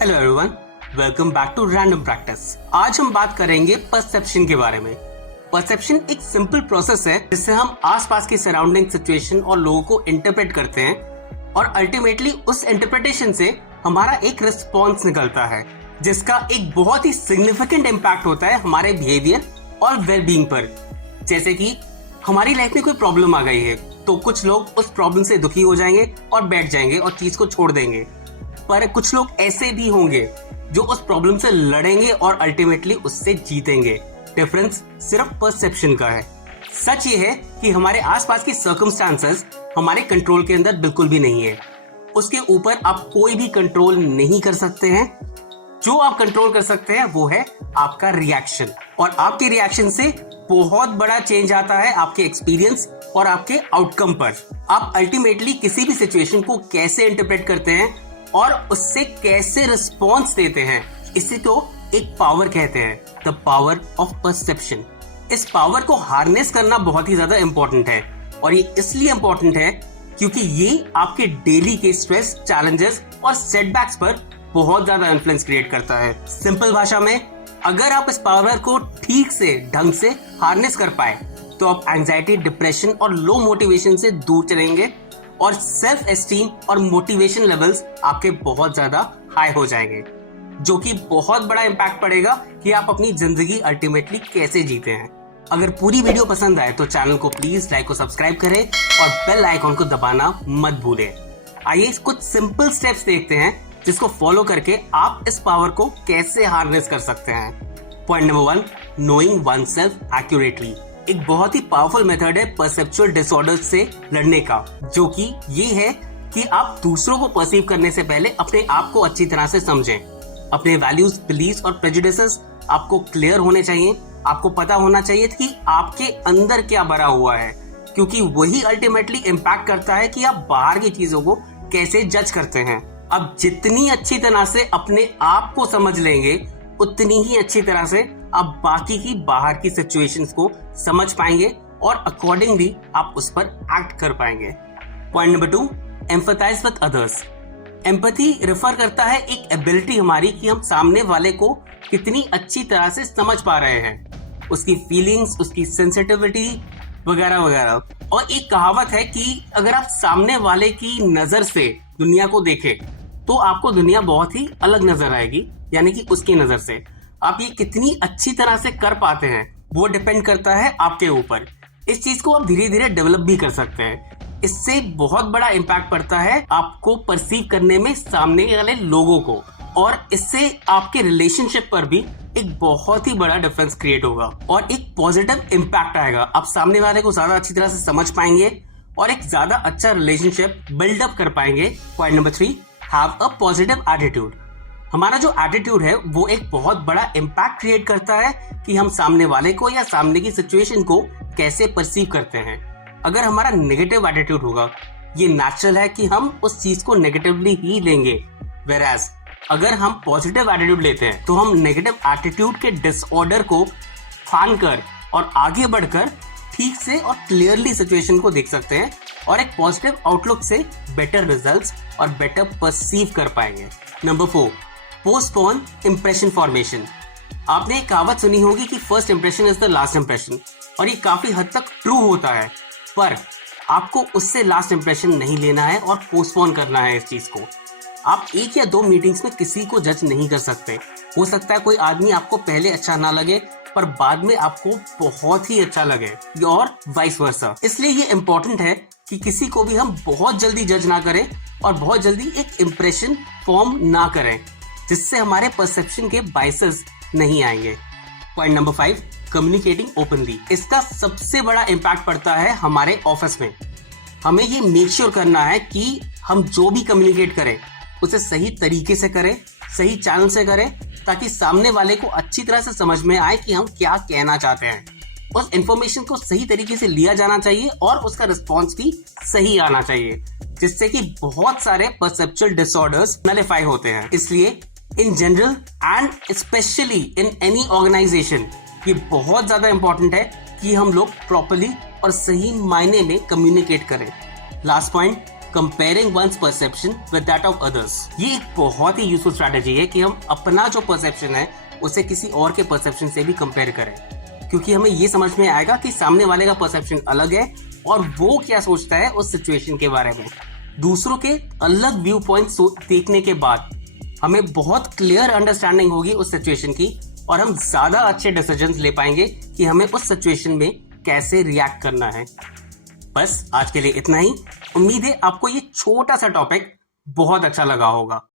Hello everyone, welcome back to random practice. आज हम बात करेंगे परसेप्शन के बारे में। परसेप्शन एक सिंपल प्रोसेस है जिससे हम आसपास की सराउंडिंग सिचुएशन और लोगों को इंटरप्रेट करते हैं और अल्टीमेटली उस इंटरप्रिटेशन से हमारा एक रिस्पॉन्स निकलता है जिसका एक बहुत ही सिग्निफिकेंट इम्पैक्ट होता है हमारे बिहेवियर और वेलबींग पर। जैसे कि हमारी लाइफ में कोई प्रॉब्लम आ गई है तो कुछ लोग उस प्रॉब्लम से दुखी हो जाएंगे और बैठ जाएंगे और चीज को छोड़ देंगे, पर कुछ लोग ऐसे भी होंगे जो उस प्रॉब्लम से लड़ेंगे और अल्टीमेटली उससे जीतेंगे। डिफरेंस सिर्फ परसेप्शन का है। सच ये है कि हमारे आसपास की सर्कमस्टांसेस हमारे कंट्रोल के अंदर बिल्कुल भी नहीं है। उसके ऊपर आप कोई भी कंट्रोल नहीं कर सकते हैं। जो आप कंट्रोल कर सकते हैं वो है आपका रिएक्शन, और आपके रिएक्शन से बहुत बड़ा चेंज आता है आपके एक्सपीरियंस और आपके आउटकम पर। आप अल्टीमेटली किसी भी सिचुएशन को कैसे इंटरप्रेट करते हैं और उससे कैसे रिस्पॉन्स देते हैं, इसी को एक पावर कहते हैं, द पावर ऑफ परसेप्शन। इस पावर को हार्नेस करना बहुत ही ज्यादा इंपॉर्टेंट है, और ये इसलिए इंपॉर्टेंट है क्योंकि ये आपके डेली के स्ट्रेस, चैलेंजेस और सेटबैक्स पर बहुत ज्यादा इन्फ्लुएंस क्रिएट करता है। सिंपल भाषा में, अगर आप इस पावर को ठीक से ढंग से हार्नेस कर पाए तो आप एंजाइटी, डिप्रेशन और लो मोटिवेशन से दूर चलेंगे और सेल्फ एस्टीम और मोटिवेशन लेवल्स आपके बहुत ज्यादा हाई हो जाएंगे, जो कि बहुत बड़ा इम्पैक्ट पड़ेगा कि आप अपनी जिंदगी अल्टीमेटली कैसे जीते हैं। अगर पूरी वीडियो पसंद आए तो चैनल को प्लीज लाइक और सब्सक्राइब करें और बेल आइकॉन को दबाना मत भूलें। आइए कुछ सिंपल स्टेप्स देखते हैं जिसको फॉलो करके आप इस पावर को कैसे हार्नेस कर सकते हैं। Point number 1, knowing one self accurately. एक बहुत ही पावरफुल मेथड है परसेप्चुअल डिसऑर्डर्स से लड़ने का, जो कि ये है कि आप दूसरों को परसीव करने से पहले अपने आप को अच्छी तरह से समझें। अपने वैल्यूज, बिलीव्स और प्रेजुडिसेस आपको क्लियर होने चाहिए। आपको पता होना चाहिए कि आपके अंदर क्या भरा हुआ है, क्योंकि वही अल्टीमेटली इम्पैक्ट करता है कि आप बाहर की चीजों को कैसे जज करते हैं। अब जितनी अच्छी तरह से अपने आप को समझ लेंगे उतनी ही अच्छी तरह से आप बाकी की बाहर की सिचुएशंस को समझ पाएंगे और अकॉर्डिंगली आप उस पर एक्ट कर पाएंगे। Point number 2, empathise with others. Empathy refer करता है एक एबिलिटी हमारी कि हम सामने वाले को कितनी अच्छी तरह से समझ पा रहे हैं, उसकी फीलिंग्स, उसकी सेंसिटिविटी वगैरह वगैरह। और एक कहावत है कि अगर आप सामने वाले की नजर से दुनिया को देखें तो आपको दुनिया बहुत ही अलग नजर आएगी, यानी कि उसकी नजर से। आप ये कितनी अच्छी तरह से कर पाते हैं वो डिपेंड करता है आपके ऊपर। इस चीज को आप धीरे धीरे डेवलप भी कर सकते हैं। इससे बहुत बड़ा इम्पैक्ट पड़ता है आपको परसीव करने में सामने वाले लोगों को, और इससे आपके रिलेशनशिप पर भी एक बहुत ही बड़ा डिफरेंस क्रिएट होगा और एक पॉजिटिव इम्पैक्ट आएगा। आप सामने वाले को ज्यादा अच्छी तरह से समझ पाएंगे और एक ज्यादा अच्छा रिलेशनशिप बिल्डअप कर पाएंगे। Point number 3, have a positive attitude. हमारा जो एटीट्यूड है वो एक बहुत बड़ा इम्पैक्ट क्रिएट करता है कि हम सामने वाले को या सामने की सिचुएशन को कैसे परसीव करते हैं। अगर हमारा नेगेटिव एटीट्यूड होगा, ये नेचुरल है कि हम उस चीज को नेगेटिवली ही लेंगे, वेराज अगर हम पॉजिटिव एटीट्यूड लेते हैं तो हम नेगेटिव एटीट्यूड के डिसऑर्डर को फान कर और आगे बढ़कर ठीक से और क्लियरली सिचुएशन को देख सकते हैं और एक पॉजिटिव आउटलुक से बेटर रिजल्ट्स और बेटर परसीव कर पाएंगे। Number 4, postpone impression formation. आपने एक कहावत सुनी होगी कि first impression is the last impression, और ये काफी हद तक ट्रू होता है, पर आपको उससे लास्ट इंप्रेशन नहीं लेना है और पोस्टपोन करना है इस चीज को। आप 1 या 2 मीटिंग्स में किसी को जज नहीं कर सकते। हो सकता है कोई आदमी आपको पहले अच्छा ना लगे पर बाद में आपको बहुत ही अच्छा लगे, और वाइस वर्सा। इसलिए ये इंपॉर्टेंट है कि किसी को भी हम बहुत जल्दी जज ना करें और बहुत जल्दी एक इंप्रेशन फॉर्म ना करें, जिससे हमारे परसेप्शन के बायसेस नहीं आएंगे। Point number 5, communicating openly. इसका सबसे बड़ा इम्पैक्ट पड़ता है हमारे ऑफिस में। हमें ये मेक श्योर करना है कि हम जो भी कम्युनिकेट करें उसे सही तरीके से करें, सही चैनल से करें, ताकि सामने वाले को अच्छी तरह से समझ में आए कि हम क्या कहना चाहते हैं। उस इंफॉर्मेशन को सही तरीके से लिया जाना चाहिए और उसका रिस्पॉन्स भी सही आना चाहिए, जिससे कि बहुत सारे परसेप्चुअल डिसऑर्डर्स नलिफाई होते हैं। इसलिए in general and specially in any organisation ये बहुत ज्यादा इंपॉर्टेंट है कि हम लोग प्रॉपर्ली और सही मायने में कम्युनिकेट करें। Last point, comparing one's perception with that of others. ये एक बहुत ही यूजफुल स्ट्रैटेजी है कि हम अपना जो परसेप्शन है उसे किसी और के परसेप्शन से भी कंपेयर करें, क्योंकि हमें ये समझ में आएगा कि सामने वाले का परसेप्शन अलग है और वो क्या सोचता है उस सिचुएशन के बारे में। दूसरों के अलग व्यू पॉइंट्स देखने के बाद हमें बहुत क्लियर अंडरस्टैंडिंग होगी उस सिचुएशन की और हम ज्यादा अच्छे डिसीजंस ले पाएंगे कि हमें उस सिचुएशन में कैसे रिएक्ट करना है। बस आज के लिए इतना ही। उम्मीद है आपको ये छोटा सा टॉपिक बहुत अच्छा लगा होगा।